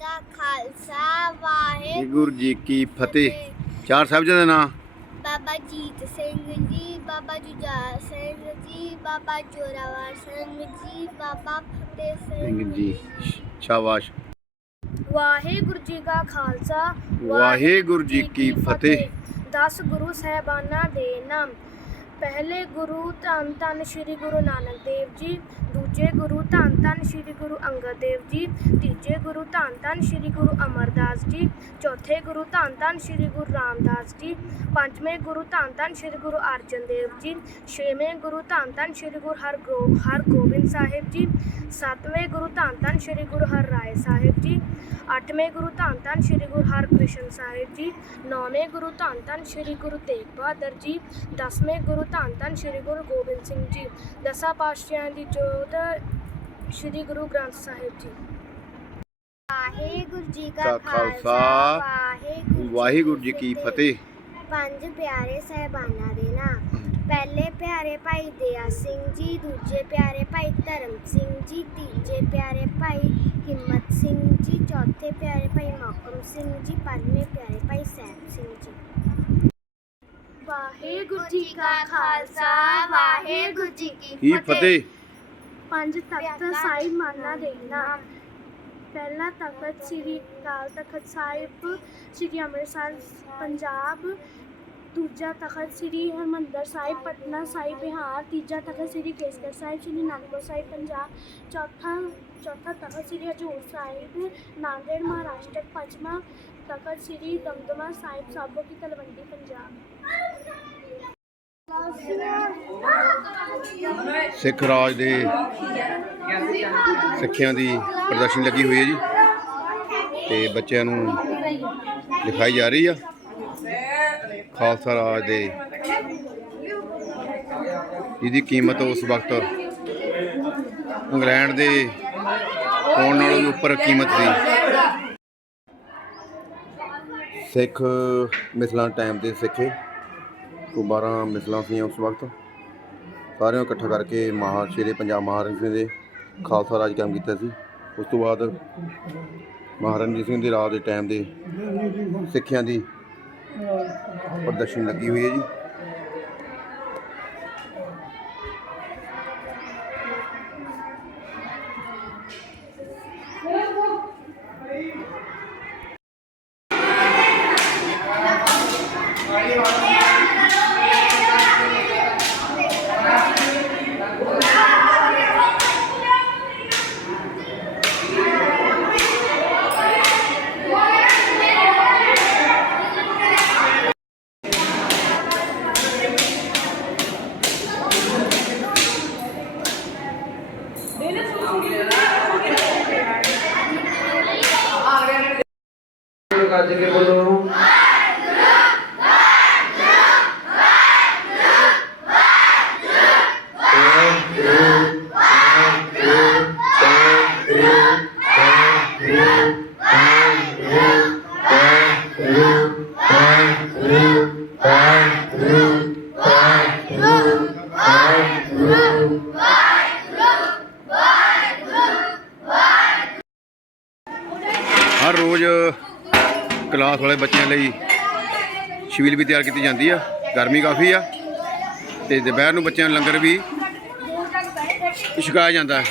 ਕਾ ਖਾਲਸਾ ਵਾਹਿਗੁਰੂ ਗੁਰੂ ਜੀ ਕੀ ਫਤਿਹ। ਚਾਰ ਸਾਹਿਬਜ਼ਾਦੇ ਨਾਂ? ਬਾਬਾ ਜੀਤ ਸਿੰਘ ਜੀ ਬਾਬਾ ਜੁਝਾਰ ਸਿੰਘ ਜੀ ਬਾਬਾ ਜੋਰਾਵਰ ਸਿੰਘ ਜੀ ਬਾਬਾ ਫਤਿਹ ਸਿੰਘ ਸਿੰਘ ਜੀ। ਸ਼ਾਬਾਸ਼। ਵਾਹਿਗੁਰੂ ਜੀ ਕਾ ਖਾਲਸਾ ਵਾਹਿਗੁਰੂ ਜੀ ਕੀ ਫਤਿਹ। 10 ਗੁਰੂ ਸਹਿਬਾਨਾਂ ਦੇ ਨਾਮ। ਪਹਿਲੇ ਗੁਰੂ ਧੰਨ ਧੰਨ ਸ੍ਰੀ ਗੁਰੂ ਨਾਨਕ ਦੇਵ ਜੀ ਦੂਜੇ ਗੁਰੂ ਧੰਨ ਧੰਨ ਸ੍ਰੀ ਗੁਰੂ ਅੰਗਦ ਦੇਵ ਜੀ ਤੀਜੇ ਗੁਰੂ ਧੰਨ ਧੰਨ ਸ੍ਰੀ ਗੁਰੂ ਅਮਰਦਾਸ ਜੀ ਚੌਥੇ ਗੁਰੂ ਧੰਨ ਧੰਨ ਸ੍ਰੀ ਗੁਰੂ ਰਾਮਦਾਸ ਜੀ ਪੰਜਵੇਂ ਗੁਰੂ ਧੰਨ ਧੰਨ ਸ੍ਰੀ ਗੁਰੂ ਅਰਜਨ ਦੇਵ ਜੀ ਛੇਵੇਂ ਗੁਰੂ ਧੰਨ ਧੰਨ ਸ੍ਰੀ ਗੁਰੂ ਹਰਗੋ ਹਰਗੋਬਿੰਦ ਸਾਹਿਬ ਜੀ ਸੱਤਵੇਂ ਗੁਰੂ ਧੰਨ ਧੰਨ ਸ੍ਰੀ ਗੁਰੂ ਹਰਰਾਏ ਸਾਹਿਬ ਜੀ ਅੱਠਵੇਂ ਗੁਰੂ ਧੰਨ ਧੰਨ ਸ੍ਰੀ ਗੁਰੂ ਹਰਕ੍ਰਿਸ਼ਨ ਸਾਹਿਬ ਜੀ ਨੌਵੇਂ ਗੁਰੂ ਧੰਨ ਧੰਨ ਸ੍ਰੀ ਗੁਰੂ ਤੇਗ ਬਹਾਦਰ ਜੀ ਦਸਵੇਂ ਗੁਰੂ ਧੰਨ ਧੰਨ ਸ੍ਰੀ ਗੁਰੂ ਗੋਬਿੰਦ ਸਿੰਘ ਜੀ ਦਸਾਂ ਪਾਤਸ਼ਾਹਾਂ ਦੀ ਜੋਤ ਸ੍ਰੀ ਗੁਰੂ ਗ੍ਰੰਥ ਸਾਹਿਬ ਜੀ। ਵਾਹਿਗੁਰੂ ਜੀ ਕਾ ਖਾਲਸਾ, ਖਾਲਸਾ। ਵਾਹਿਗੁਰੂ ਜੀ ਕੀ ਫਤਿਹ। ਪੰਜ ਪਿਆਰੇ ਸਹਿਬਾਨਾਂ ਦੇ ਨਾਮ ਪਹਿਲੇ ਪਿਆਰੇ ਭਾਈ ਦਇਆ ਸਿੰਘ ਜੀ ਦੂਜੇ ਪਿਆਰੇ ਭਾਈ ਧਰਮ ਸਿੰਘ ਜੀ ਤੀਜੇ ਪਿਆਰੇ ਭਾਈ ਹਿੰਮਤ ਸਿੰਘ ਜੀ ਚੌਥੇ ਪਿਆਰੇ ਭਾਈ ਮੌਕਮ ਸਿੰਘ ਜੀ ਪੰਜਵੇਂ ਪਿਆਰੇ ਭਾਈ ਸੈਮ ਸਿੰਘ ਜੀ। ਵਾਹਿਗੁਰੂ ਜੀ ਕਾ ਖਾਲਸਾ ਵਾਹਿਗੁਰੂ ਜੀ ਕੀ ਫਤਿਹ। ਪੰਜ ਤਖਤ ਸਾਹਿਬ ਮਾਨਾ ਦੇ ਨਾਮ। ਪਹਿਲਾ ਤਖਤ ਸ੍ਰੀ ਅਕਾਲ ਤਖਤ ਸਾਹਿਬ ਸ੍ਰੀ ਅੰਮ੍ਰਿਤਸਰ ਪੰਜਾਬ। ਦੂਜਾ ਤਖਤ ਸ੍ਰੀ ਹਰਿਮੰਦਰ ਸਾਹਿਬ, ਪਟਨਾ ਸਾਹਿਬ, ਬਿਹਾਰ, ਤੀਜਾ ਤਖਤ ਸ੍ਰੀ ਕੇਸਗੜ੍ਹ ਸਾਹਿਬ, ਸ੍ਰੀ ਅਨੰਦਪੁਰ ਸਾਹਿਬ, ਪੰਜਾਬ, ਚੌਥਾ ਚੌਥਾ ਤਖਤ ਸ੍ਰੀ ਹਜੂਰ ਸਾਹਿਬ, ਨਾਂਦੇੜ ਮਹਾਰਾਸ਼ਟਰ, ਪੰਜਵਾਂ ਤਖਤ ਸ੍ਰੀ ਦਮਦਮਾ ਸਾਹਿਬ ਸਾਬੋ ਕੀ ਤਲਵੰਡੀ, ਪੰਜਾਬ। ਸਿੱਖ ਰਾਜ ਦੇ ਸਿੱਖਿਆਂ ਦੀ ਪ੍ਰਦਰਸ਼ਨੀ ਲੱਗੀ ਹੋਈ ਹੈ ਜੀ। ਤੇ ਬੱਚਿਆਂ ਨੂੰ ਦਿਖਾਈ ਜਾ ਰਹੀ ਆ। ਖਾਲਸਾ ਰਾਜ ਦੇ। ਜਿਹਦੀ ਕੀਮਤ ਉਸ ਵਕਤ ਇੰਗਲੈਂਡ ਦੇ ਪਾਉਣ ਨਾਲੋਂ ਵੀ ਉੱਪਰ ਕੀਮਤ ਸੀ। ਸਿੱਖ ਮਿਸਲਾਂ ਟਾਈਮ ਦੇ ਸਿੱਖੇ। ਕੋ 12 ਮਿਸਲਾਂ ਸੀ ਉਸ ਵਕਤ। ਸਾਰਿਆਂ ਨੂੰ ਇਕੱਠਾ ਕਰਕੇ ਮਹਾ ਸ਼ੇਰੇ ਪੰਜਾਬ ਮਹਾਰਾਜ ਸਿੰਘ ਦੇ ਖਾਲਸਾ ਰਾਜ ਕਾਇਮ ਕੀਤਾ ਸੀ। ਉਸ ਤੋਂ ਬਾਅਦ ਮਹਾਰਾਜਾ ਸਿੰਘ ਦੇ ਰਾਜ ਦੇ ਟਾਈਮ ਦੇ ਸਿੱਖਿਆਂ ਦੀ ਪ੍ਰਦਰਸ਼ਨ ਲੱਗੀ ਹੋਈ ਹੈ ਜੀ। ਗੱਜ ਕੇ ਬੋਲੋ ਹਰ ਰੋਜ਼ ਕਲਾਸ ਵਾਲੇ ਬੱਚਿਆਂ ਲਈ ਛਬੀਲ ਵੀ ਤਿਆਰ ਕੀਤੀ ਜਾਂਦੀ ਆ। ਗਰਮੀ ਕਾਫੀ ਆ। ਤੇ ਦੁਪਹਿਰ ਨੂੰ ਬੱਚਿਆਂ ਨੂੰ ਲੰਗਰ ਵੀ ਛਕਾਇਆ ਜਾਂਦਾ। ਹੈ